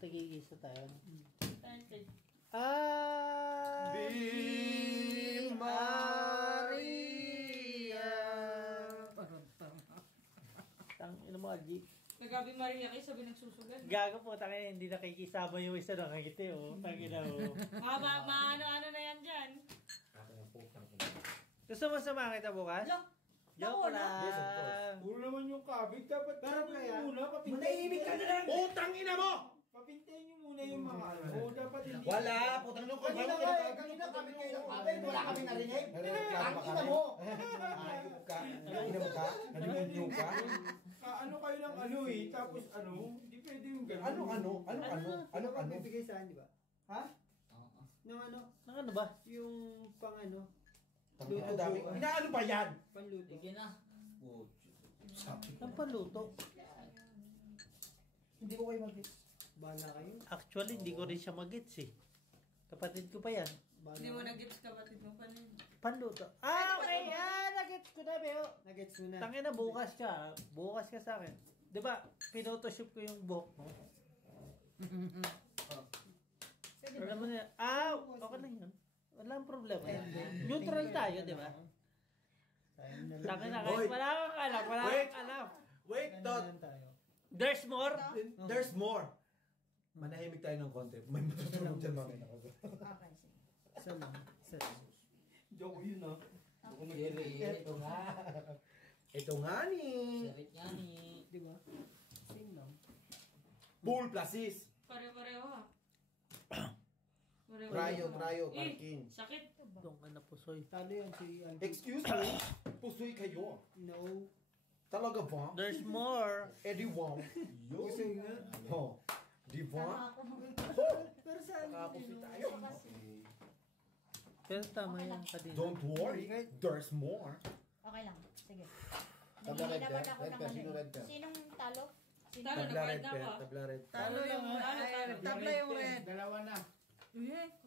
Tagigisa tayo. Maria. Tang ina mo, Algie. Nagabi Maria kayo sabi nagsusugan. Gago po, tangin, hindi nakikisama yung isa nakakiti, oh. Tangin na, oh. Maano na yan dyan. Gusto mo sumama kita bukas? Joke lang. Yes, of course. Puro naman yung kabig. Dapat Pero kaya, muna, papintayin. manahimik ka na lang! Utang ina mo! Papintayin nyo muna yung mga ano. Dapat hindi. Wala! Putang nung Kanina kabig! nga, kanina kami kayo ng kabig. Wala kami narinig. Ang ina mo! Ayup ka? Ina mo ka? Ano ka? Ano kayo ng ano eh. Tapos ano, hindi pwede yung gano'n. Ano? Bibigay sa akin, di ba? Ha? Nang ano? Nang ano ba? Yung pang ano? Ang dami. Inaano ba yan? Panluto. Sige na. Ang paluto. Hindi ko kayo mag-gets. Bahala kayo. Actually, hindi ko rin siya mag-gets eh. Kapatid ko pa yan. Hindi mo nag-gets kapatid mo pa rin. Panluto. Ah, okay. Nag-gets ko na, Beo. Nagets mo na. Tangin na, bukas ka. Bukas ka sa akin. Diba, pinotoshop ko yung buhok mo. Alam mo na, okay lang yun. Walang problema. Neutral tayo, di ba? Tangin na, kahit wala kang alam, Wait, Tot. There's more? There's more. Manahimik tayo ng konti. May matutunog dyan mamaya. Okay, sige. Isa lang. Isa lang. Joke yun ah. Ito nga. Ito nga ni. Sarit nga ni. Di ba? Same lang. Pool plasis. Pare-pareho ha. Tryo, parking. Sakit. Doon ka na pusoy. Talo yan si Alvin. Excuse me. Pusoy kayo. No. Talaga ba? There's more. Eddie Wong. Gusto nga. Oh. Di ba? Pero saan? Nakapusoy tayo. Pero tama yan kanina. Don't worry. There's more. Okay lang. Sige. Tabla red Naman pair. ako Red ng pair. ano Sino eh. red pair? Sinong talo? Talo, Tabla nagbayad red na pair. ako. Tabla red. Talo yung Tabla yung red. Dalawa na.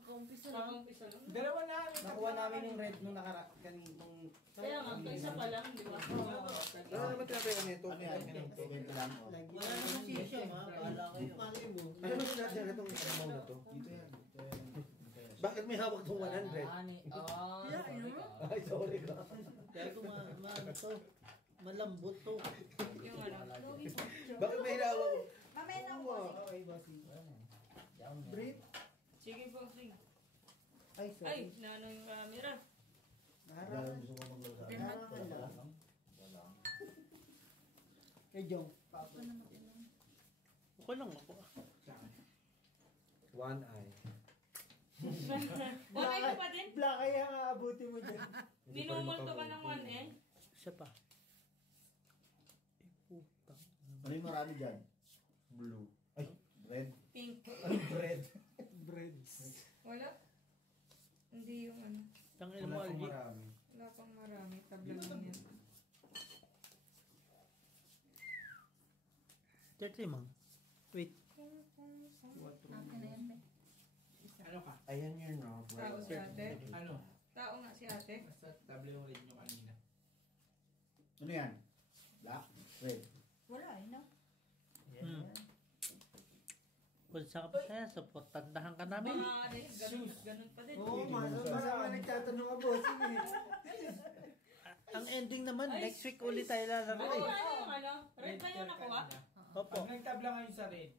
Kakampisa lang. Dalawa na. Nakuha namin yung red nung kaninong... Kaya nga, isa pa lang, di ba? Ano naman tinapay ka nito? Wala namang sisya, ma. Bahala kayo. Malay mo. Ano naman sinasabi na itong amount na to? Dito yan. Bakit may hawak itong 100? Ay, sorry ka. Kaya ko to. Malambot to. Yung ano. Bakit may hawak? Mamaya na ako. Okay, bossy. Breathe. Sige po, sige. Ay, Ay, sorry. naano yung camera. Naharap. Naharap ka lang. Kay Jong. Papa. Okay lang ako. One eye. Okay ko pa din? Black kaya nga abuti mo dyan. Minumulto ka ng 1 eh. Isa pa. Putang. Ano yung marami dyan? Blue. Ay, red. Pink. Ano bread? Breads. Wala? Hindi yung ano. Tangin mo, Algie. Wala pang marami. Tabla lang yan. 30 mang. Wait. Ano ka? Ayan yun, no? Tao si ate. Ano? Tao nga si ate. Basta tabla yung red nyo kanina. Ano yan? Black? Red? Wala eh, no? Kung saan ka pa kaya, tandahan ka namin. Baka ano yun, ganun pa din. Oo, masama nagtatanong ka, bossy. Ang ending naman, next week ulit tayo lalaro Ano eh. yung ano? Red ba yung nakuha? Opo. Pag nagtabla ngayon sa red,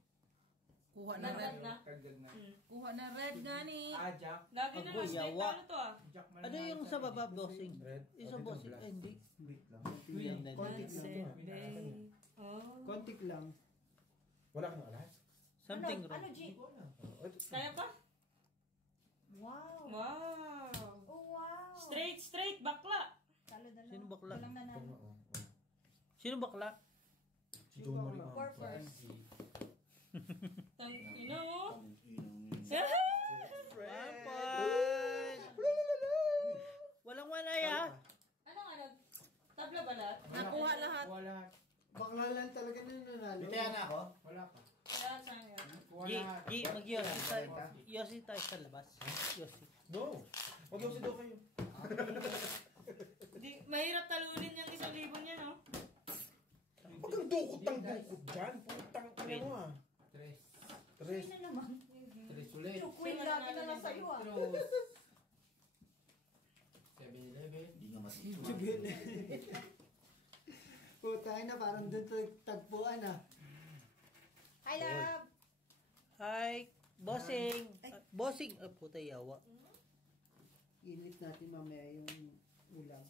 Kuha na red na. kagdag na. Kuha na red gani. Jack. Lagi na Agoy, mas yawa. ano to ah. Jack man Ano yung sa baba, bossing? Red. Isa bossing, hindi. Wait lang. Kontik lang. Oh. Kontik lang. Wala kang alas? Something Ano, wrong. G? Kaya pa? Wow. Wow. Oh, wow. Straight, bakla. Talo-dalo. Sino bakla? Walang nanalo. Sino bakla? Si John Marie. Purpose. Ina mo. Walang walay ah. Ano nga tabla ba lahat? Nakuha lahat. Wala. Bakla lang talaga na nanalo. Kaya na ako? Wala ka. Kaya saan yan? Nakuha Gi, lahat. Gi, mag-Yossi tayo. Yossi tayo sa labas. Yossi. No. Huwag yung si daw kayo. Di, mahirap talunin yung 1,000 niya, no? Huwag kang dukot ng dukot dyan. Putang ina mo ah. Tres. Tres. Sino naman? Tres ulit. Yung queen lagi na lang sa'yo ah. Cross. 7-Eleven. Hindi nga mas. Puta na, parang doon tagpuan ah. Hi, love! Hi, bossing. Bossing. Ah, puta yawa. Init natin mamaya yung ulam.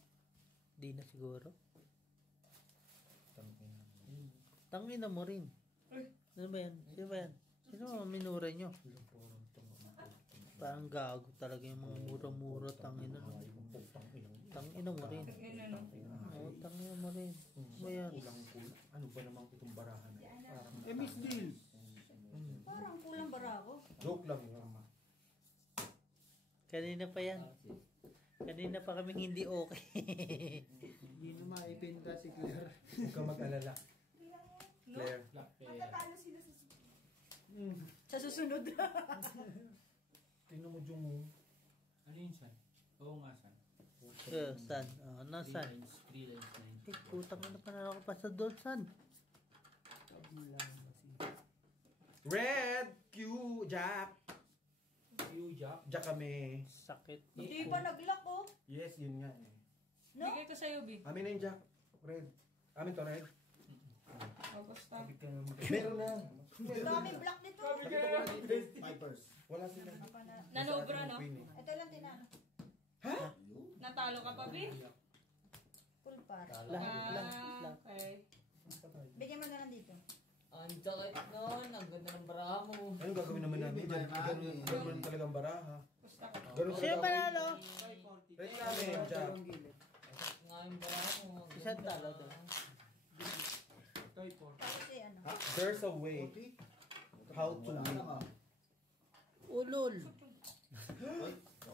Di na siguro. Tangina. Tangina mo rin. Ano ba yan? Sino ba yan? Sino ang minura nyo? Parang gago talaga yung mga mura-mura. Tangina. Tangina mo rin. Oo, tangina mo rin. Ano ba yan? Kulang-kulang. Ano ba namang itong barahan? Parang Miss Deal. Parang kulang bara ako. joke lang yun. Kanina pa yan. Kanina pa kaming hindi okay. Hindi na maipinta si Claire. Huwag ka mag-alala. Claire. Black Bear. Matatalo sila sa susunod. Tingnan mo yung mo. Ano yun, San? Oo nga, San. Saan? Nasaan? 3 lines, 9. Eh, putang ina pa na ako pa sa doon, saan? Red! Q! Jack! Q, Jack. Jack kami. Sakit. Hindi pa nag-lock oh. Yes, yun nga eh. No? Bigay ko sa'yo, B. Amin na yung Jack. Red. Amin to, Red. Tapos ta. Meron na. Daming block nito. Vipers. Wala sila. Nanobra, no? Queen eh. Ito lang tinano. Natalo ka pa, B? Full par. Lahat. Okay. Bigyan mo na lang dito. Ang sakit nun, ang ganda ng baraha mo. Anong gagawin naman namin? Ganun talagang baraha. Basta ka. Ganun Sino panalo? Red namin, Jack. Nga yung baraha mo. Isang talo doon. Toy for. Kasi ano. There's a way how to win. Ulol.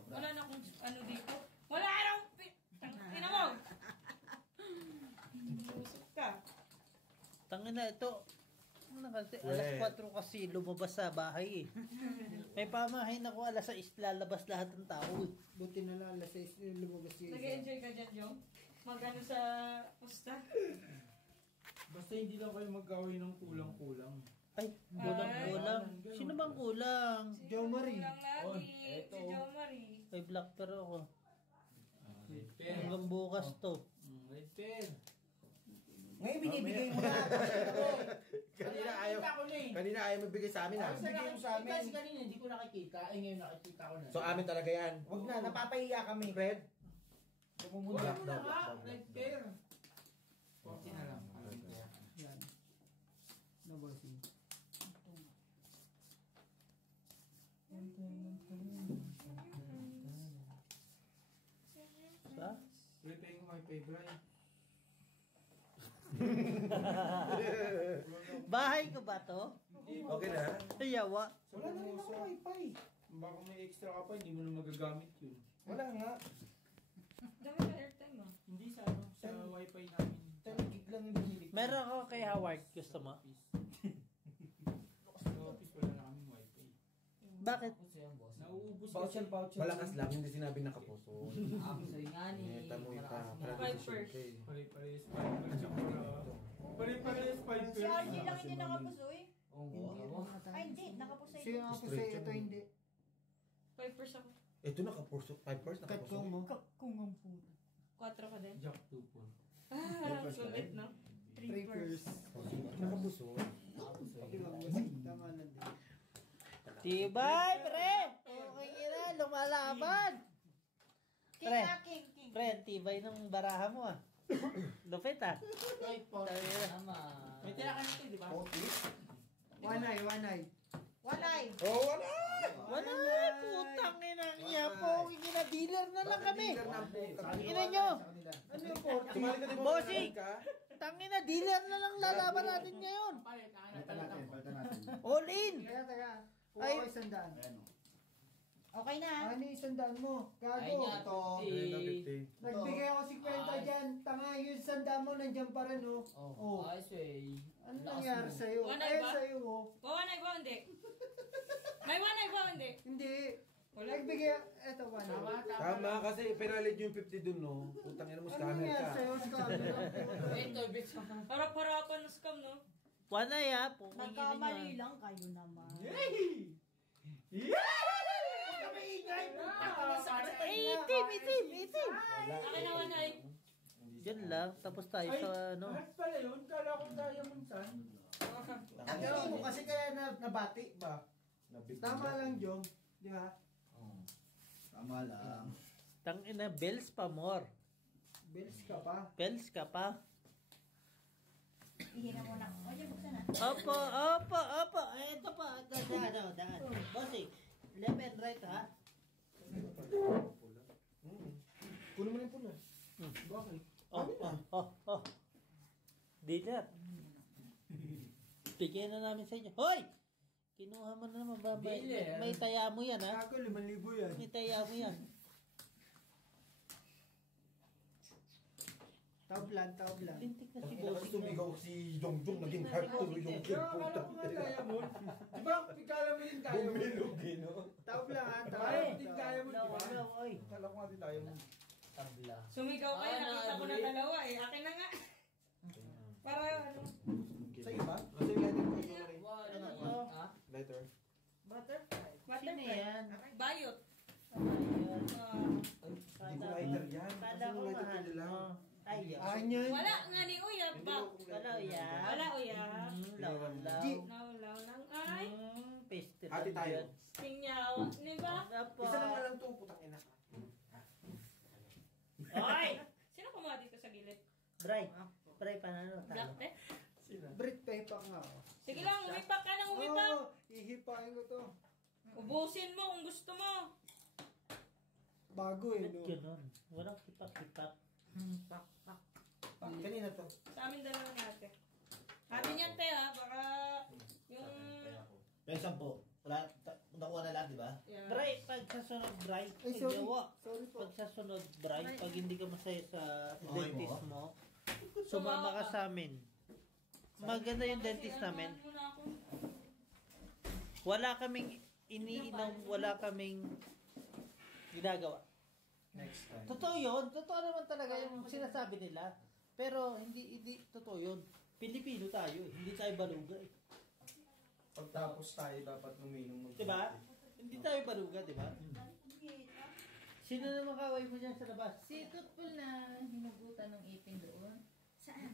Wala na akong ano dito. Wala raw! Ina mo! Busok ka. Tangina ito. Ano kasi, Weh. alas 4 kasi lumabas sa bahay eh. May pamahin ako alas 6 lalabas lahat ng tao eh. Buti na lang, alas 6 lumabas yung isa. Nag-enjoy ka dyan, Jong? Mag-ano sa pusta? Basta hindi lang kayo magkawin ng kulang-kulang. Ay, kulang-kulang. Sino bang kulang? Si Jo Marie. Kulang Oh, lagi. eto. Si Jo Marie. May black pero ako. Red pen. Hanggang bukas to. Red pen. Ngayon, binibigay mo na. Kanina ayaw magbigay sa amin ah. Bigay mo sa amin. Kasi kanina hindi ko nakikita. Eh ngayon nakikita ko na. So amin talaga yan. Huwag na, napapahiya kami. Red? Huwag Black mo daw, na nga. black daw, Red black pen. 40 na lang. Yan. Nabossing. Sa? Red pen yung my favorite. Bahay ko ba to? Okay na? Yawa. Wala na rin ako wifi. Baka may extra ka pa, hindi mo na magagamit yun. Wala nga. Dami ka airtime ah. Hindi sa ano, sa wifi namin. 10 gig lang yung binili ko. Meron ako kay Howard. Gusto mo? Sa office wala na kaming wifi. Bakit? Ako sa'yo, boss. Nauubos kasi. Malakas lang, hindi sinabi nakapuso. Ako sa'yo nga ni. Ito mo ita. Vipers. Pare-parehas 5 yung bra. Pare-parehas 5 Si RJ lang hindi nakapusoy. Oo. Ay, hindi. Nakapusoy. Sino ako sa ito, hindi. 5% ako. Ito nakapuso. 5 nakapuso. Katkong mo. Kung ang puto. 4 ka din. Jack 2 po. Sulit, no? 3 pairs. Nakapuso. Tama lang din. Tibay, pre! Okay na, lumalaban! King Pre. na, king. Pre, ang tibay ng baraha mo ah. Lupit ah. Toy for. Tama. May tira ka nito, di ba? One eye, one eye. One eye. Oh, wala! Wala, putang ina niya po. Ina dealer na lang kami. Ina nyo. Ano yung 40? Sumali ka din mo. Bossing! Tangina, dealer na lang lalaban natin ngayon. Palitan natin. All in! Teka. Kuha Ay. ko 100. Ayan o. Okay na. Ano yung 100 mo? Ay Gago. nga, Ito. 50. Nagbigay ako 50 dyan. Tanga, yung 100 mo nandiyan pa rin, oh. Oh, ayos eh. Ano Lakas nangyari mo. sa'yo? One eye Ayun ba? sa'yo, oh. One eye ba hindi? May one eye ba hindi? Hindi. Wala. Nagbigay, eto one eye. Tama kasi pinalit yung 50 dun no. Putang ina mo, Ano scammer nangyari ka. sa'yo? Scammer. Ito, bitch. Harap-harapan na scam, no? One eye ha. Pumingin Nagkamali ninyo. lang kayo naman. Yay! Huwag ka maingay! Itim. Akin na one eye. Diyan lang. Tapos tayo Ay, sa ano. lahat pala yun. Kala ko Diamond Sun. Ang gawin mo kasi kaya nabati ba? Nabit Tama lang, Jom. Di ba? Tama lang. Tangina, bells pa more. Bills ka pa. Bells ka pa. Ihina mo na. O, dyan, buksan na. Opo. Ito pa. Daan. Bossing. Left and right ha. Kunin mo na yung pula. Bakit? Oh. Dealer. Bigyan na namin sa inyo. Hoy! Kinuha mo na naman ba? Dealer. May taya mo yan ha. Ako, 5,000 yan. May taya mo yan. Taublan. Lintik na si Tapos Bossing. tumigaw si Jongjong, naging heart tuloy yung kid. Kaya akala ko nga Diamond. Di ba? Kala mo yung Diamond. Bumilog eh, no? Taublan, ha? Ay, yung Diamond, di ba? Kala ko nga din tayo. Tabla. Sumigaw kayo, nakita ko na dalawa eh. Akin na nga. Para ano. Sa iba? Kasi letter ko yung Ha? letter. Butterfly. Sino yan? Bayot. Hindi ko letter yan. Kasi Kala ko yung letter ko mahal. nila. Ay, Anyan. Wala nga ni Uyab ba? Wala yan. Wala Uyab. Law. G. Naulaw lang ay. Paste Ate tayo. Sinyaw. Di ba? Isa lang nga lang to, putang ina. Hoy! Sino kumuha dito sa gilid? Bray. Bray, panalo. Black te? Brit pa hipak nga ako. Sige lang, umipak ka ng umipak. Oo, ihipain ko to. Ubusin mo kung gusto mo. Bago eh, Ba't no? ganun? Walang kipak-kipak. Kanina to. Sa amin dalawa natin. Atin yan te ha, baka yung... Pero 10. Wala, nakuha na lahat, di ba? Yeah. Bray, pag sa sunod, Bray. Ay, sorry. Gawa. Sorry po. Pag sa sunod, Bray, pag hindi ka masaya sa Okay dentist mo, sumama ka sa amin. Maganda yung dentist namin. Muna ako. Wala kaming iniinom, wala kaming ginagawa. Next time. Totoo yun. Totoo naman talaga yung sinasabi nila. Pero hindi totoo yun. Pilipino tayo eh. Hindi tayo baluga eh. Pagtapos tayo dapat uminom. Diba? Hindi tayo baluga, diba? Sino naman kaway mo dyan sa labas? Si Tutpul na hinugutan ng ipin doon.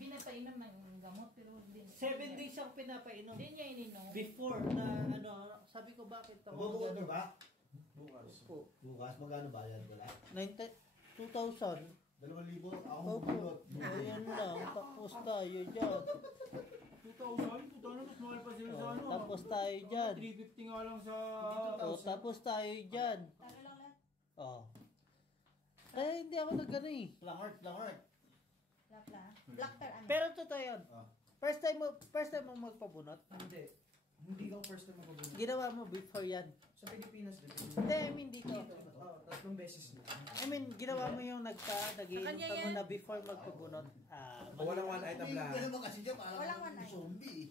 Pinapainom ng gamot pero hindi. 7 days ang pinapainom. Hindi niya ininom. Before na ano, sabi ko bakit ako Bubukod nyo ba? Bukas. po. Bukas, magkano bayad wala? 2,000. 2,000, ako Opo. bubulot. Ayan lang. Tapos tayo dyan. 2,000? Puta na, mas mahal pa sila sa ano. Tapos tayo dyan. 350 nga lang sa... Tapos tayo dyan. Talo lang lahat. Kaya hindi ako nag-ano eh. Lang heart. Black tar, ano? Pero totoo yun. Ah. First time mo magpabunot. Hindi. Hindi kang first time magpabunod. Ginawa mo before yan. Sa Pilipinas din. Hindi, I mean dito. Tatlong beses na. I mean, ginawa mo yung nag-iinom kanya ka yan. muna before magpabunot. Walang one item Hindi lang. naman kasi dyan, parang Walang one eye. zombie.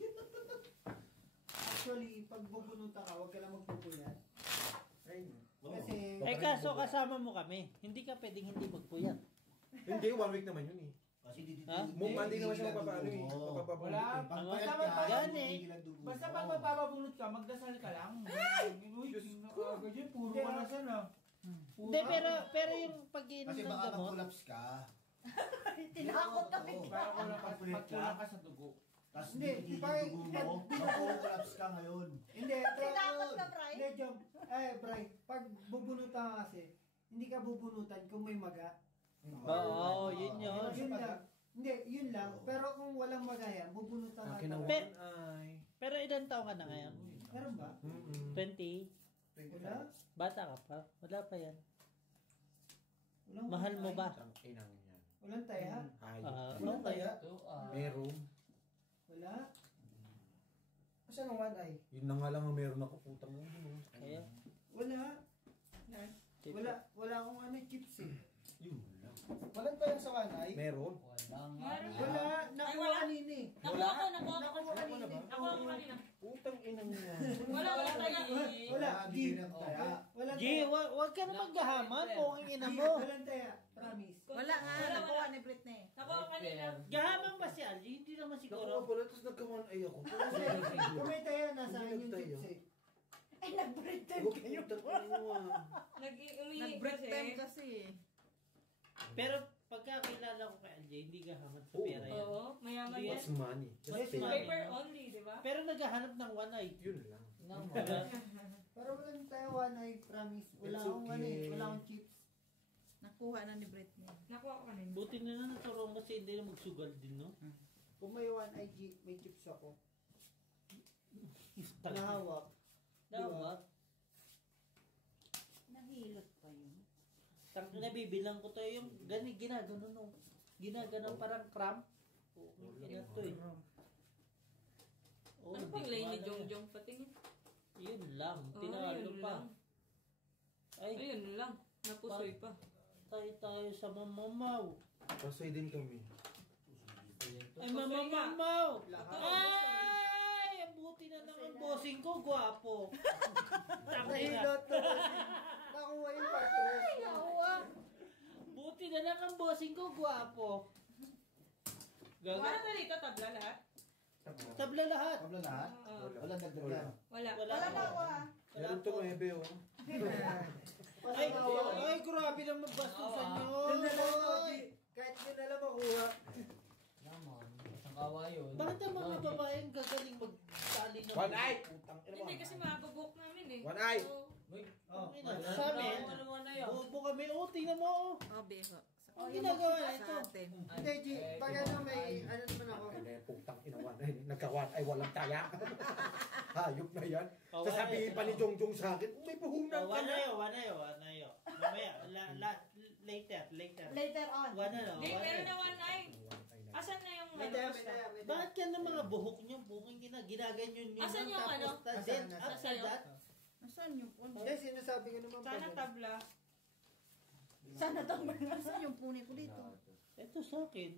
Actually, pag bubunuta ka, huwag ka lang magpupuyat. Kasi, Eh kaso kasama mo kami. Hindi ka pwedeng hindi magpuyat. Hindi, 1 week naman yun eh. Kasi di Ha? Hindi naman siya mapapaano eh. Mapapabunod Wala. eh. Pagpayat Basta ka, Yan hindi eh. tigilan dugo Basta mo. pag magpapabunot ka, magdasal ka lang. Uy, nakagad yun. Puro ka na sana. Hindi, pero yung pag-iinom Kasi ng baka gamot, mag-collapse ka. Tinakot ka Oo. bigla. Para kulang ka, pagkulang ka sa dugo. Tapos Hindi, hindi parang- dugo mo, mag-collapse ka ngayon. hindi, Tinakot ka, Bray? Hindi, Jom. Bray, pag bubunutan ka kasi, hindi ka bubunutan kung may maga. Oo, yun yun. Yun lang. Hindi, yun lang. Pero kung walang maga yan, bubunutan Akin ka. ang Pe- one eye. pero ilan taong ka na ngayon? Meron ba? 20? Wala? Bata ka pa? Wala pa yan. Walang Mahal mo ba? Ang inang yan. Walang taya? Hayop. Walang taya. Meron. Wala? Kasi anong one eye? Yun na nga lang ang meron ako putang mo. Kaya, Wala. Wala akong ano, chips eh. Yun lang. Walang taya sa kanay? Meron. Wala. Nakuha wala. kanina eh. Nakuha ko. Nakuha kanina Nakuha ko kanina. Putang inang yan. Wala tayo. Wala. Bigyan ng taya. Walang G, wag ka na maggahaman. Kung ang ina G, mo. walang taya. Promise. Wala nga, nakuha ni Britney. Nakuha kanina. Gahaman ba si Algie? Hindi naman Naku siguro. nga pala, tapos nagkaman ay ako. Kasi kung may taya, nasa akin yung Hindi chips eh. Ay, nag-pretend Huwag kayo. Umihi Nag-pretend kasi. kasi. Pero pagka kilala ko kay Algie, hindi gahaman sa pera yan. Oo, mayaman yan. What's money? Just What's pay. money? Paper only, di ba? Pero naghahanap ng one eye. Yun lang. Pero walang taya, one eye, promise. Wala It's akong ano eh, okay. wala akong chips. Nakuha na ni Britney. Nakuha ko kanina. Buti na lang naturuan kasi hindi na magsugal din, no? Kung may one eye, G, may chips ako. Nahawak. Dapat. Nahilot pa yun. Nabibilang ko tayo yung ginagano no. Ginagano parang cramp. Ina to eh. Oh, Ano pang lane ni Jongjong patingin? Yun lang. Oo, Tinalo yun pa. lang. Ay, Ayun lang. Napusoy pa. tayo sa mamamaw. Pasoy din kami. Ay, Pasoy nga. mamamaw! Lahat. Ay! Ang buti na ng bossing ko, gwapo. Tangina. Nahilot na kasi. Nakuha yung patros. Nakuha. Buti na lang ang bossing ko, gwapo. Wala Gaga. na dito tabla lahat? Tabla lahat. Kabla lahat? Oo. Walang dagdagan. Wala. Wala. Wala nakuha. Meron to may hebe, oh. Ay, grabe lang magbastusan nyo. Yun na lang ako, G. Kahit yun na lang makuha. Naman. Ang kawa yun. Bakit ang mga babaeng gagaling magtali ng... One eye! Putang ina mo. Hindi kasi mababok namin eh. One eye. So, Uy, Oh, Sa amin, ano mo na yun? bubo kami. Oh, tingnan mo. Oh, beho. Ang ginagawa na ito. Sa atin. Hindi, G. Pag ano, may ano naman ako. Ay, putang ina, one eye. Nagkawan ay walang taya. Hayop na yan. Oh, Sasabihin pa ni Jongjong sa akin, may puhunan ka na. Wanayo. Mamaya, later. Later on. Wanayo. Hindi, meron na one eye. Asan na yung May taya, may taya, may taya. Bakit ka ng mga buhok nyo? Bukang ginaganyan nyo. Asan yung ano? Then, Asan? after that, Nasaan yung puni? Hindi, sinasabi ko naman Sana pag- tabla. Sana tama. Nasaan yung puni ko dito? ito sa akin.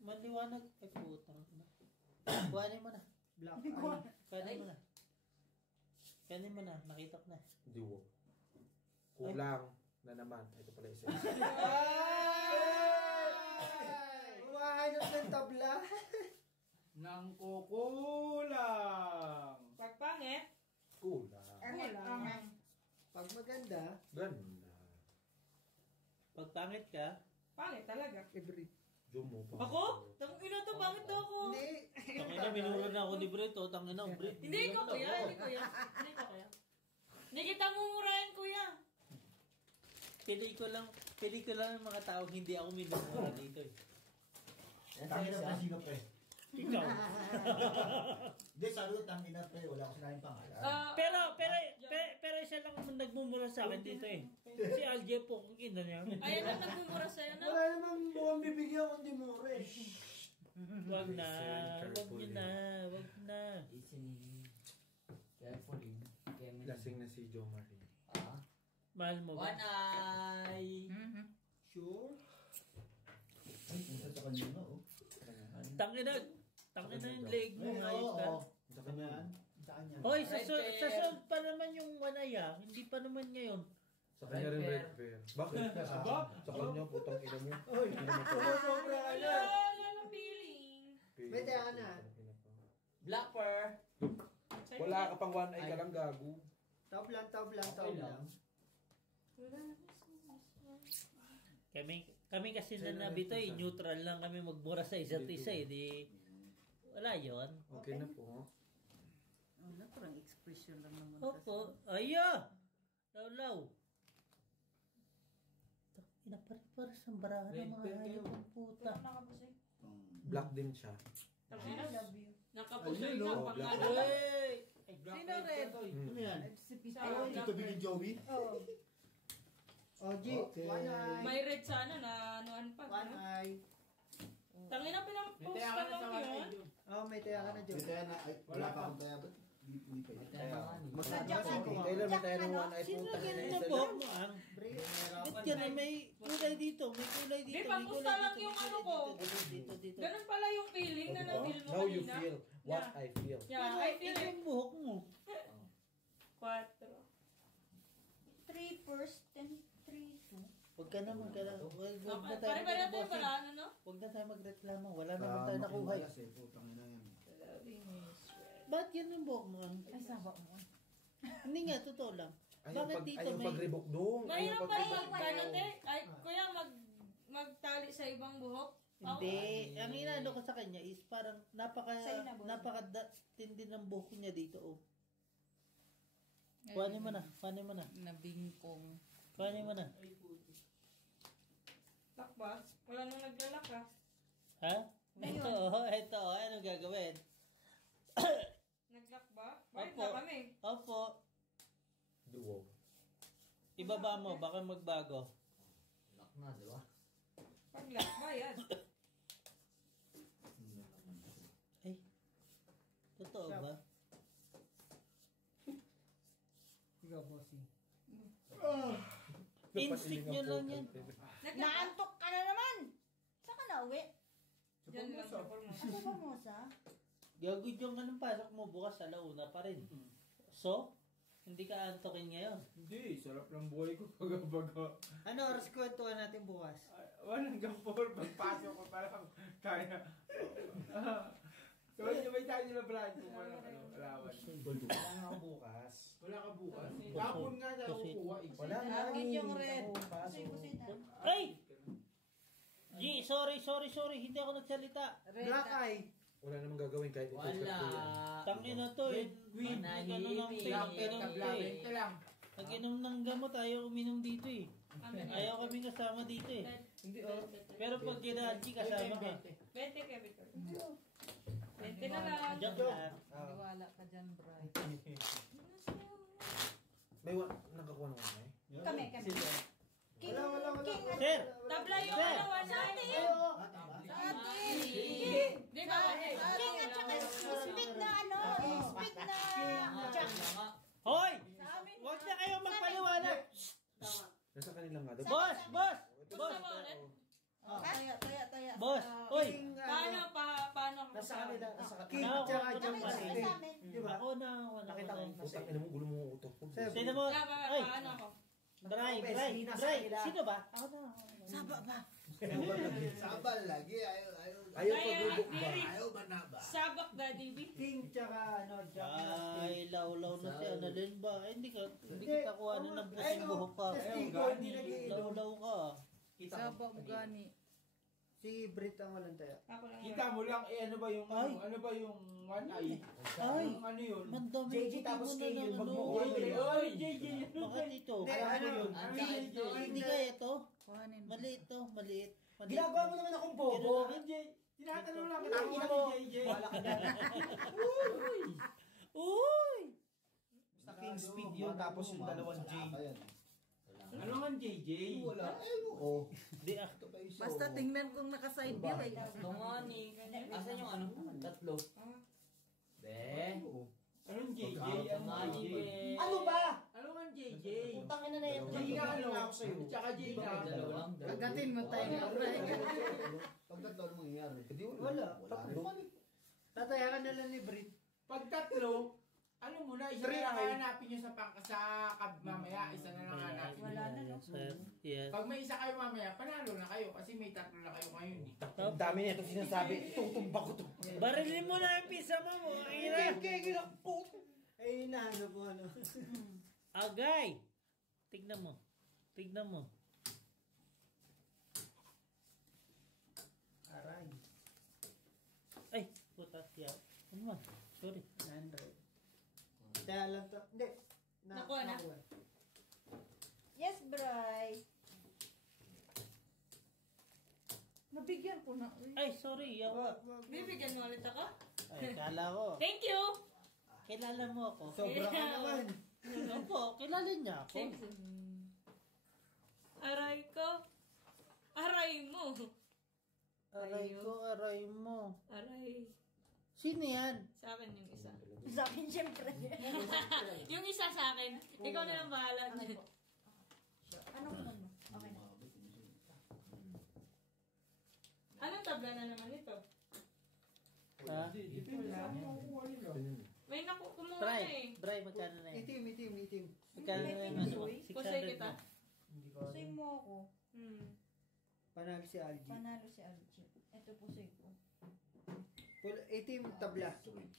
Maliwanag. Ay, putang. Kuhanin mo na. Black eye. Kuhanin mo na. Nakita ko na. Hindi, wag. Kulang na naman. Ito pala isa. Umahanap ng tabla. Nang kukulang. Pagpangit. Kulang. Pag maganda, Ganda. Pag pangit ka, Pangit talaga. every. Jumo pa. Ako? Tang ina to, bakit daw ako? Hindi. tangina, minura na ako ni Brito. Tangina, Brito. Hindi ko kuya, hindi kuya. Hindi ko kuya. Hindi kita mumurahin kuya. Pili ko lang yung mga taong hindi ako minumura dito eh. Tangin na sino pre. Ikaw. Hindi, sabi ko tangin na pre. Wala ko sinabing pangalan. Pero isa lang ang nagmumura sa akin dito eh. Si Algie po, kung ina niya. Ayan ang nagmumura sa'yo na. Wala namang mukhang bibigyan kundi mure. Wag na. Wag na. Listening. Carefully. Lasing na si Jo Marie. Ah. Mahal mo ba? One eye. Sure? Ay, punta sa kanya na oh. Tangina yung leg mo. Ayos ka. Sa kanya yan? Sa kanya. Hoy, sa sold pa naman yung wanaya. Hindi pa naman ngayon. Sa kanya rin red bear. Bakit? Sa kanya, putang ina mo. Uy, sobra ka na. Ayun, ano feeling? May taya ka na. Black pearl. Wala ka pang one eye ka lang gago. Top lang. Kami kasi na nabito eh. Neutral lang kami magmura sa isa't isa eh. Di, wala yon. Okay na po. Wala, parang expression lang naman. Opo. Aya! Law. Ina para sa barahan ng mga hayop ng puta. Nakapusoy. Black din siya. Tangina. love you. Nakapusoy Ayun, na. oh, Pangalan. Hey! Sino red? Ano yan? Si Pito. Sa- Ito bigyan Joey? Oh. Oh, G. Okay. One eye. May red sana na anuan pa. One no? eye. Tangina pinang-post ka lang yun. Oh, may taya ka na, Hindi Joe. kaya na, ay, wala pa akong kaya ba't? Hindi pa yun. Sadya ka. Taylor, may tayo ng one eye Sino putang ganun ina na isa po? lang. Ang Bre. ba't ka na may kulay dito? May kulay dito. Di, may pamusta kulay lang dito, yung may ano kulay ko. Dito. Ganun pala yung feeling na na-feel mo Now you kanina. feel what I feel. Yeah, I feel Ito it. yung buhok mo. 4. Huwag ka na magreklamo. Huwag na tayo Pare-pare natin magreklamo. pala, ano no? Huwag na tayo magreklamo. Wala naman tayo nakuha. Putang ina yan. Ba't yan ang buhok mo? Ay, sabak mo. Hindi nga, totoo lang. Bakit dito Ayaw may... pag-rebook doon. Mahirap ba mag-ganot eh? Ay, kuya, magtali sa ibang buhok? Hindi. Ang inaano ko sa kanya is parang napaka-tindi ng buhok niya dito. Oh. Kuhanin mo na. Kuhanin mo na. Nabingkong. Kuhanin mo na. Takba? Wala nang naglalak ah. Ha? Ito. Anong gagawin? Naglak ba? Bakit Opo. na kami? Opo. Duwag. Ibaba mo. Baka magbago. Lock na, di ba? Paglak ba yan? Ay. Totoo ba? Ikaw, bossing. Instinct nyo lang yan. Naantok ka na naman! Saan ka nauwi? Diyan lang sa Formosa. Ano ba, Mosa? Gagawin yung anong pasok mo bukas sa launa pa rin. So, hindi ka antokin ngayon. Hindi, sarap ng buhay ko pag-baga. Ano oras kwentuhan natin bukas? Walang gampor, pagpasok ko parang kaya. So, yun may tayo nila Brad kung walang alawan. Wala nga ako bukas. Wala ka bukas? Kapon nga na ako kuha. Wala nga. Lagin yung red. Ako, paso. Kusin na. Ay! G, sorry. Hindi ako nagsalita. Black eye. Wala namang gagawin kahit ito. Wala. Tangin na to eh. Nag-ano ng pain. Ito lang. Nag-inom ng gamot, ayaw uminom dito eh. Ayaw kami kasama dito eh. Hindi, Pero pag kinaansi kasama ka. 20 ka, Victor. 20 na lang. Joke lang. Maniwala ka dyan, Bray. May nakakuha ng ano eh? Kami. King, Wala. King, Sir! Tabla yung Sir! ano, one night. sa atin! Di ba? King at saka speed na ano, speed na jack. Hoy! Sa amin. Huwag na kayo magpaliwanag! Nasa kanila nga. Boss! Gusto mo ulit? Taya. Boss! Hoy! Paano? Nasa kanila. King Ako, at saka ako, jump Kami as sa amin. Di ba? Ako na. Nakita ko. Putang ina mo, gulo mo ang utok ko. Sino mo? Ay! Paano ako? Bray! Sino ba? Ako na. Saba ba? Sabal lagi. Ayaw pag-rebook ba? Ayaw manaba. Sabak, Daddy B. King tsaka ano, jump as Ay, law na si Annalyn ba? Ay, hindi kita kuha na ng busing buhok ka. Testigo, hindi nag-iinom. Law ka. Sabak mo gani. Si Brit ang walang taya. Ako lang. Kita mo lang, ano ba yung, Ay. ano ba yung one eye? Ay! Yung ano yun? Mandami JJ tapos mo na kayo, ng wag ano. mo JJ, oy, JJ. Bakit ito? Hindi, Alam mo ano yun? yun? Hindi kaya ito? Kuhanin mo. Maliit to, maliit. Ginagawa mo naman akong bobo. Tinatanong lang kita Ang kung ina ano mo. si JJ. Wala ka dyan. Uy! Basta King speed yun, tapos yung dalawang J. Ano nga JJ? Wala. Ayun Di ah. Basta tingnan kung naka-side view eh. Tumani. Asan yung ano? Tatlo. Be. Anong JJ? Anong Tumani, JJ? be. Ano ba? Ano nga JJ? Utangin na yan. J na ano nga ako sa'yo. Tsaka J na. Dalawa lang. Agatin mo tayo, Bray. Pag tatlo ano mangyayari? Hindi Wala. Wala. Tatayakan na lang ni Brit. Pag tatlo, ano muna, isa Three na lang eye. hanapin nyo sa cab mamaya, isa na lang hanapin. Wala na, no? Yes. Pag may isa kayo mamaya, panalo na kayo kasi may tatlo na kayo ngayon eh. Ang dami na ito sinasabi. Tutumba ko to. Barilin mo na yung pisa mo. Ang ina. Eh, hinahanap mo ano. Agay! Tignan mo. Aray. Ay, puta siya. Ano ba? Sorry. 100. Kaya lang to. Hindi. Nakuha na? Yes, Bray. Nabigyan ko na. Ay, sorry. Yawa. Bibigyan mo ulit ako? Ay, kala ko. Thank you! Kilala mo ako. Sobra ka naman. Opo, kilala niya ako. Thanks. Aray ko. Aray mo. Aray mo. Aray. Sino yan? Sa akin yung isa. Sa akin, syempre. Yung isa sa akin. Ikaw na lang bahala dyan. Anong kunan mo? Okay na. Anong tabla na naman ito? Ha? Depende sa ano makukuha nila. May kumuha na eh. Bray, magkano na yan? Itim. Magkano na yan? Ano? Kusay 600 kita. na. Hindi ko Kusay mo ako. Panalo si Algie. Panalo si Algie. Ito po sa ko. Ito yung tabla.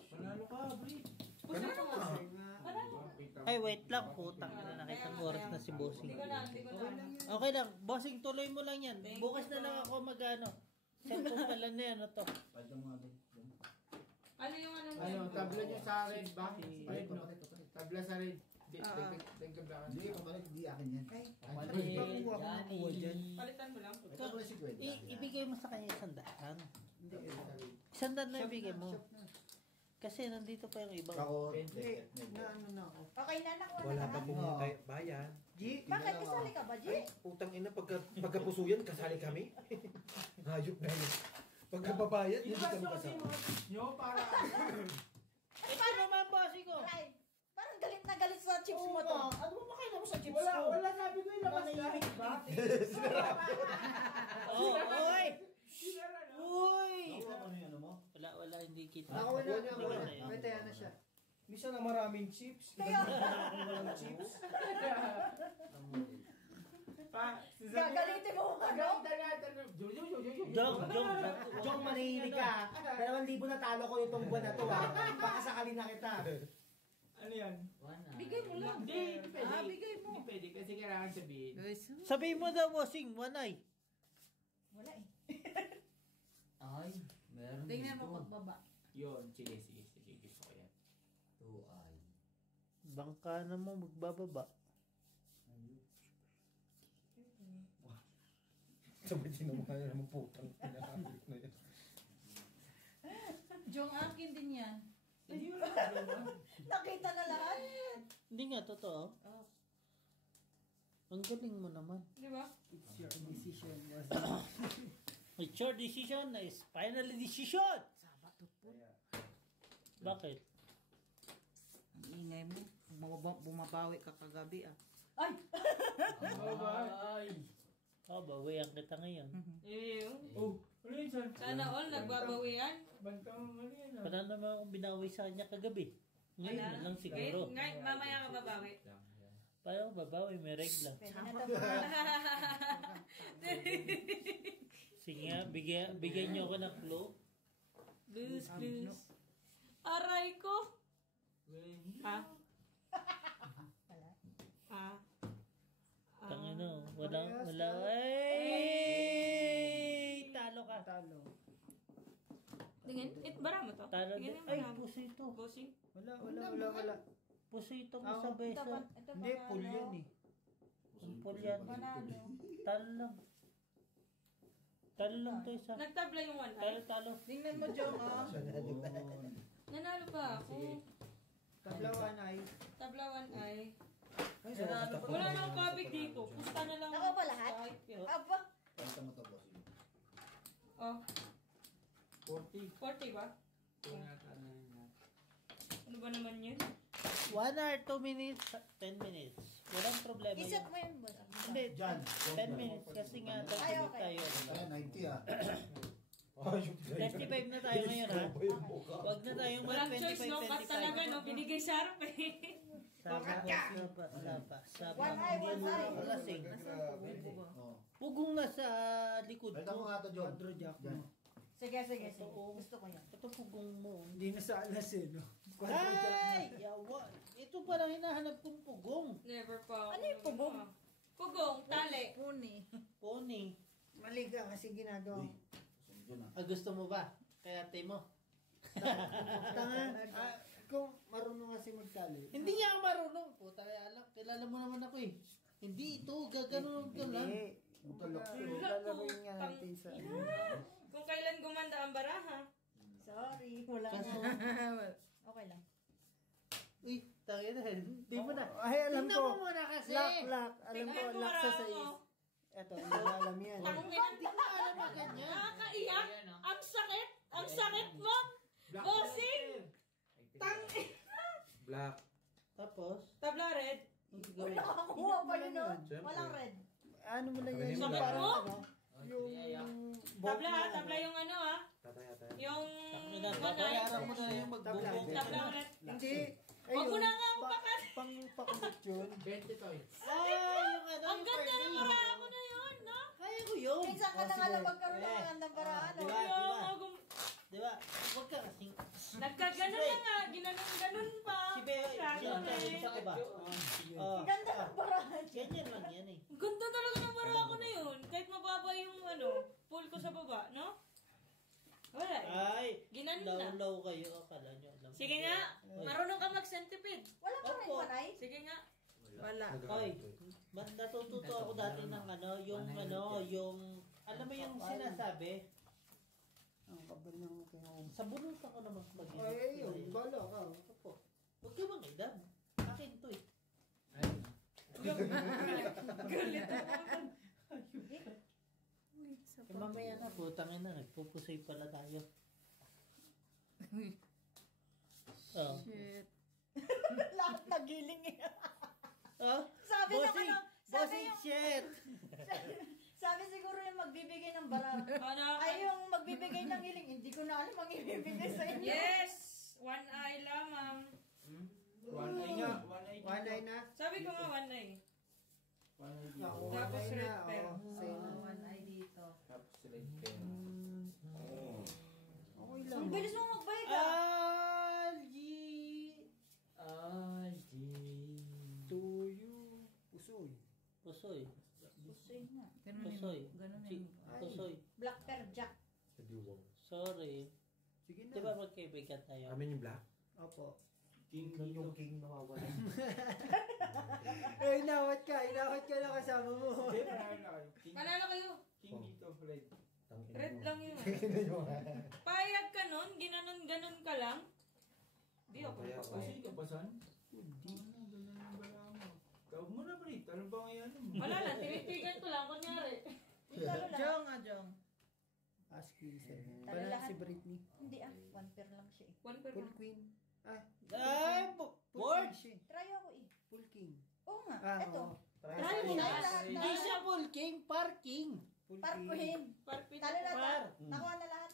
Panalo ka, Bri. Kasi nga. Ay, wait lang, putang ina, nakita mo oras na si Bossing. Hindi ko na. Okay lang, Bossing, tuloy mo lang yan. Bukas na lang ako mag-ano. Cellphone pala na yan, ano to. Pwede mo nga din. Ano yung ano? Ano, tabla nyo sa red ba? Red, no? Tabla sa red. Hindi, kapalit, hindi akin yan. Mali, Pakuha ko nakuha dyan. Palitan mo lang. Ito ko si Gwen. ibigay mo sa kanya 100. Hindi. 100 na ibigay mo. Kasi nandito pa yung ibang. Ako, Hindi. Na ano na ako. Okay na, nakuha Wala na pa lahat. pumunta bayan. G. Bakit kasali ka ba, G? Utang ina, pagkapuso yan, kasali kami. Hayop na yun. Pagkababayad, hindi kami kasama. Nyo, para. Ito naman, Bossing ko. Ay, parang galit na galit sa chips mo to. Ano mo makailan mo sa chips Wala, ko? wala sabi ko yung labas na. ba? Oh, oy! Sinara na. Uy! Nakuha ko na yung ano mo. Wala, hindi kita. Nakuha na niya. Hindi kita yun. May taya na siya. Misa na maraming chips. Kaya, Walang chips. Pa, gagalitin mo ano? Jong, manihili ka. 2,000 na talo ko itong buwan na to ha. Baka sakali na kita. Ano yan? Bigay mo lang. Hindi pwede. Bigay mo. Hindi pwede kasi kailangan sabihin. Sabihin mo daw, Bossing, wanay. Wala eh. Ay, meron Tingnan dito. mo pagbaba. Yun, sige. Gusto ko yan. 2i. Bangka na mo magbababa. Sabi sinumaya naman putang pinakabit na yan. Jong, akin din yan. Nakita na lahat. Hindi nga, totoo. Oh. Ang galing mo naman. Di ba? It's your decision. It's your decision na is finally decision! Bakit? Ang ingay mo. Bumabawi ka kagabi ah. Ay! Ay. Oh, bawian kita ngayon. Oh, ano yun saan? Sana all nagbabawian. Bantang ano yan ah. Paano naman akong binawi sa kanya kagabi? Ngayon na lang siguro. Ngayon, mamaya ka babawi. Paano ko babawi? May regla. Pwede na tapunan. Sige nga, bigyan niyo ako ng clue. Blues. Aray ko. Ha? Ha? Tangino, wala. Ay! Talo ka. Talo. Tingin, bara mo to. Talo Tingin din. mo Ay, na. puso ito. Bossing. Wala. Puso ito mo Ah, sa Ito beso. pa, ito Hindi, panalo. full yan eh. Ang full yan. Panalo. Talo lang. Talo lang to isa. Nagtabla yung one eye. Talo. Tingnan mo, Jong, ah. Nanalo pa ako. Tablawan ay. Tabla one eye. Ay, Wala nang kabig dito. Pusta na lang. Ako ba lahat? Aba. Pagka mo to, boss. Oh, 40. 40 ba? Ano ba naman yun? 1 hour, 2 minutes, 10 minutes. Walang problema Iset yun. mo yun, boss. Hindi, Diyan. 10 minutes kasi nga 30 Ay, minutes okay. tayo. Kaya 90 ah. Hayop na yan. 35 na tayo ngayon ha. Wag na tayong Walang choice, no? Cut talaga, no? 25. Binigay sa harap eh. Saba. One eye, one eye. Lasing. Oo. Pugong na sa likod Balikan mo ko. nga to, Jong. Quadro jack Diyan. mo. Sige. Gusto ko yan. Ito pugong mo. Hindi na sa alas eh, no? Quadro jack mo. Ay! Yawa! Ito parang hinahanap kong pugong. Never pa. Ano yung pugong? Pugong, tali. Puni. Pony. Mali ka kasi ginagawa. Uy, sundyo na. Gusto mo ba? Kaya mo. Tanga. Kung marunong kasi magtali. Hindi niya ako marunong. Puta kaya alam. Kilala mo naman ako eh. Hindi ito. Gaganon ka lang. Hindi. Utalok. Lalaroin nga natin sa... Kung kailan gumanda ang baraha. Sorry, wala Kaso, na. Okay lang. uy, tayo na. Hindi mo na. Ay, alam Tingnan ko. mo muna kasi. Lock. Alam ko, Tingnan mo lock sa baraha sais. mo. Eto, hindi ko alam yan. Hindi mo alam na ganyan. Nakakaiyak. Ang sakit. Ang sakit mo. Bossing. Black. Tapos, Tabla red. ang gagawin. Nakakuha pa yun, no? Siyempre. Walang red. Ano mo na yan? Sakit Parang mo? ano, yung... Tabla ha. Tabla yung ano ha. Tataya. Yung Babayaran mo na yung magbubong. Tabla red. Hindi. Huwag mo na nga ako pakat. Pang pakumot yun. 20 to eh. Ay, yung ano. Ang ganda ng baraha ko na yun, no? Kaya ko yun. Minsan ka na nga lang magkaroon ng magandang paraan. Diba? Diba? Huwag ka kasing... Nagkaganon na nga, ginanon-ganon pa. Si Bea, Ganon eh. siya ba? Oh. Ganda ng paraan. Ganyan lang yan eh. Ang ganda talaga ng barako na yun. Kahit mababa yung pool ko sa baba, no? Wala eh. Ay, Ginanon na. law kayo. Akala nyo alam. Sige nga, marunong ka mag-centipede. Wala pa rin Opo. manay. Sige nga. Wala. Oy, natututo ako dati ng yung, alam mo yung sinasabi, Ang kabal ng kaya. sa bunutan ko naman mag-ibig. Ay, yun. Bala ka. Opo. Huwag ka mang edad. Akin to eh. Galit ako. Eh, mamaya na, putangin na. Nagpupusoy pala tayo. Oh. Shit. Lahat nagiling eh. Oh? Sabi naman Bossing! sabi Bossing yung, shit! sabi siguro yung magbibigay ng bara. Ano? Ay, yung magbibigay ng hiling. Hindi ko na alam ang ibibigay sa inyo. Yes! One eye lamang. One eye nga. One eye. One eye na. Sabi ko nga one eye. One eye dito. Ako, Tapos one eye red na. pen. Oo, sa'yo na. One eye dito. Tapos red pen. Okay lang. Ang bilis mo magbayad ah. Algie! To you. Pusoy. Pusoy. Pusoy na. Ganun Pusoy. yun. Ganun Si- yun. Pusoy. Black pear jack. Sa diwang. Sorry. Sige na. Di ba magkaibigan tayo? Amin yung black? Opo. King Yung dito. king nawawala. Eh, inawat ka na kasama mo. Hindi, panalo na kayo. King, Panalo kayo. king dito, red. Red lang yun. Payag ka nun, ginanon-ganon ka lang. Di ako Kaya, papayag. Kasi ka ba, son? Hindi. Ano, ganun ang bala mo. Ikaw muna, Brit. Ano ba ngayon mo? Wala lang, tinitigan ko lang, kunyari. Lalo lang. Jong, Jong. Ask me, sir. Talo Wala lahat. si Britney. Hindi ah. One pair lang siya eh. One per Full queen. Ah, Ay! full Board! king siya. Try ako eh. Full king. Oo nga. Ah, Eto. oo. Try mo Talo na. lahat na. Hindi siya full king, parking. Full king. Parkuhin. Parpit. Talo lahat na. Par. Nakuha na lahat.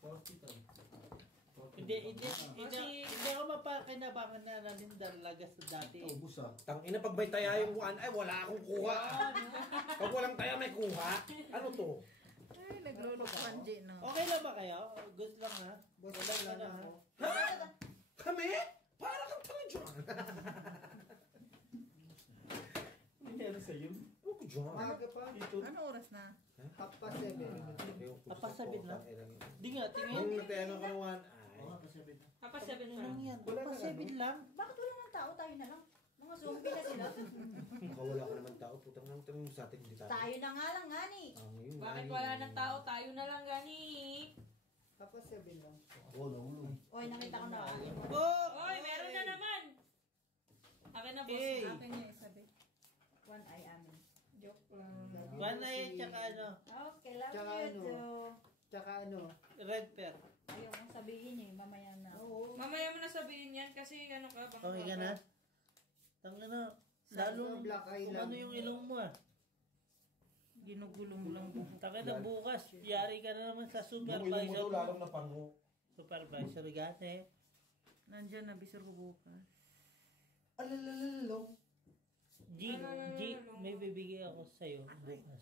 40 to. Hindi ako mapakinabangan na namin dalaga sa dati. Ubus ah. Tangina pag may taya yung one ay wala akong kuha. Pag walang taya may kuha. Ano to? Ay, naglulok panji na. Okay lang ba kayo? Good lang ha? Boss Wala lang na na. ako. Kami? Para kang tanga Hindi, ano sa'yo? Ano ko dyan? Maaga pa. Dito. Ano oras na? Half past 7. Papasabit na? Di nga, tingin. Nung nagtayanong ka ng one ay. Papa 7 Ano pa. lang yan? Wala na, Papasabit lang. Bakit wala ng tao? Tayo na lang. Mga zombie na sila. Makawala ka naman tao. Putang nang tanong sa atin hindi tayo. Tayo na nga lang nga ni. Ah, ngayon, Bakit ay. wala ng tao? Tayo na lang gani. Half past 7 lang. Wala, ulo. Oy, nakita ko na. Oh! Oy, meron na naman. Akin na, boss. Hey! Akin niya isabi. One eye amin. Joke lang. One eye tsaka ano, Okay, love Tsaka you ano? too. Tsaka ano? red pear. Ayaw kong sabihin eh, mamaya na. Oo. Mamaya mo na sabihin yan kasi ano ka bang Okay ka na? Tanga na. Lalong black eye kung lang. ano yung ilong mo ah. Ginugulo mo lang buhok. Tanga na bukas. Yari ka na naman sa Yung ilong mo daw supervisor. lalong napango. Supervisor gane. Nandyan na, bisor ko bukas. Alalalalo. G, may bibigay ako sa'yo bukas.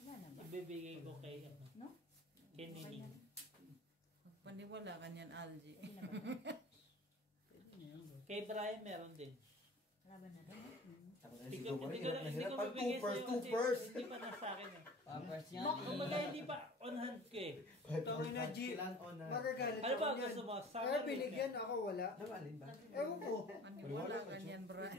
Wala na ba? Ibibigay ko kay ano. No? Kay Nining. Paniwala ka niyan, Algie. Hindi na ba? Kay Brian meron din. Laban na rin. Hindi ko bibigay sa'yo kasi hindi pa nasa akin eh. Kumbaga hindi pa on hand ko eh. Tawin na, G. Magagalit Ano ba ako niyan. gusto mo? Kaya Summer binigyan ako, wala. Namalin ba? Ewan ko. Paniwala ka niyan, Brian.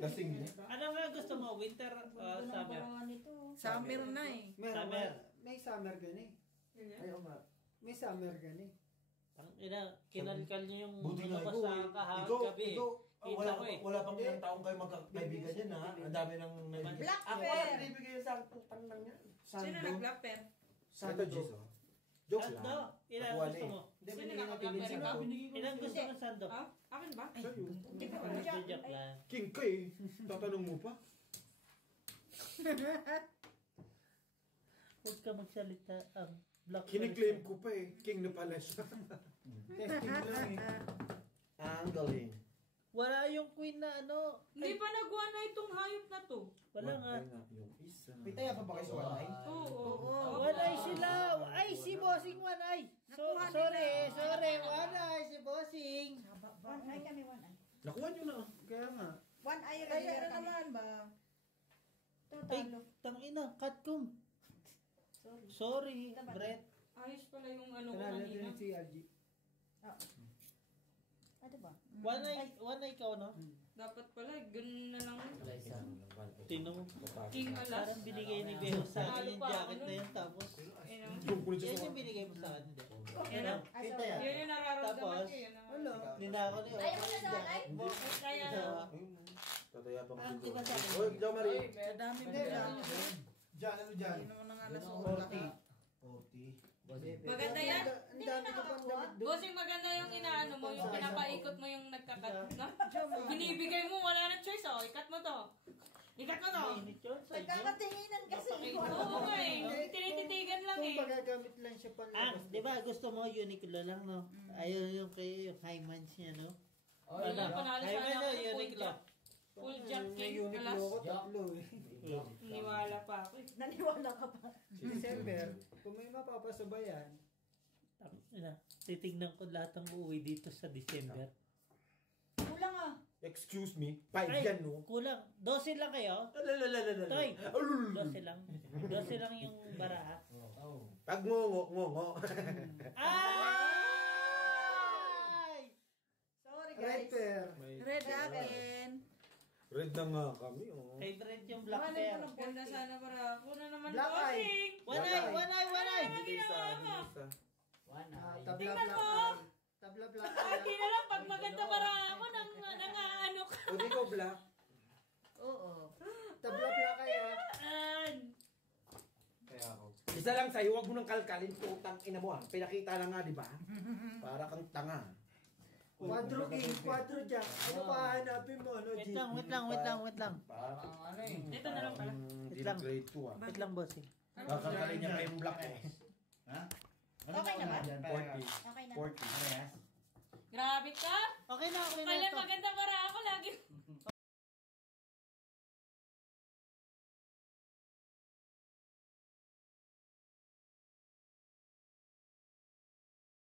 Lasing niya. Ano nga gusto mo? Winter o summer? Nito. Summer na eh. Meron Summer. May summer gani. Ayaw nga. May summer gani. Ang ina, kinalkal niyo yung Buti nga ano ko ikaw sa eh. kahapon Ikaw, gabi. ikaw. Kita ko eh. Wala pang ilang taong kayo magkakaibigan yan ha. Ang dami nang naibigay. Black Ako bear. lang naibigay sa putang lang yan. Sino nag-flapper? Ito, Jis oh. Joke Ano? lang. Ilan Nakuha gusto na eh. mo? Hindi, Sino binigyan natin nakapapera din ka? sa Ilan gusto mo sando? Ha? Akin ba? Hindi ko Hindi Jack. joke lang. King ka eh. Tatanong mo pa. Huwag ka magsalita ang black Kiniklaim ko pa eh. King na pala siya. testing lang eh. Ang galing. Wala yung queen na ano. Hindi pa nagwa na itong hayop na to. Wala nga. Yung isa. May taya pa ba kayo sa walay? Oo. One eye sila. Ay, si Bossing one eye. Sorry. One eye si Bossing. One eye kami, one eye. Nakuha nyo na. Kaya nga. One eye Kaya regular na kami. naman ba? Ay, Totalo. tangina, Katkum. Sorry, Brett. Ayos pala yung ano ko Kanala kanina. din si RG. Ano ba? One eye ka, no? Dapat pala, ganun na lang. Tingnan mo. King alas. Parang binigay ni Beo sa akin yung jacket na yun. Tapos, yan yung binigay mo sa akin. Hindi. Yan ang- May taya. Yun yung nararamdaman Tapos, ko. Yun ang- Wala. Ninako niyo. Ayaw mo na sa one eye? Kaya, Tataya pa Parang kasi. di ba sabi mo? Oy, Jao Marie. Sa dami mo Hindi lang. lang. Diyan, ano dyan? Hindi naman ang alas 40. Maganda yan? Ang dami ka pang damit doon. Bossing, maganda yung inaano mo, yung pinapaikot mo yung nagkakat, no? Binibigay mo, wala na choice, oh. Ikat mo to. Ikat mo to. Mainit yun sa inyo. Nagkakatinginan kasi. Oo nga eh. Tinititigan lang Kung eh. magagamit lang siya pang Di ba gusto mo Uniqlo lang, no? Ayaw yung kayo, yung Hymans niya, no? Wala na, panalo Hymans sana yun, ako full Uniqlo. jack. Full jack May king, Uniqlo alas. ko, tatlo eh. Niwala pa ako eh. Naniwala ka pa. December, kung may mapapasabayan, Titignan ko lahat ng uuwi dito sa December. Kulang ah. Excuse me. 5 Ay, yan, no? kulang. 12 lang kayo? Toy, 12 lang. 12 lang yung bara. Pag ngongo. Ay! Sorry red guys. pair. Red akin. Red na nga kami, oh. Favorite yung black pair. Ganda sana para ako na naman Black eye. bossing. One eye! Tabla black eye. Tabla black eye. Hindi na lang, pag maganda para ako, nang ano ka. O, di ko black. Oo. Tabla black eye ah. Isa lang sa'yo, huwag mo nang kalkalin, putang ina mo, ah. Pinakita lang nga, di ba? Para kang tanga. Quadro king, quadro jack. Ano pa hanapin mo, ano, G? Wait lang. Para Ito na lang pala. Wait lang. grade 2, ah. Wait lang, bossing. Kakalkalin niya pa yung black, eh. Ha? Okay naman. 40. Okay na. 40. Grabe ka. Okay na Kailan to. maganda para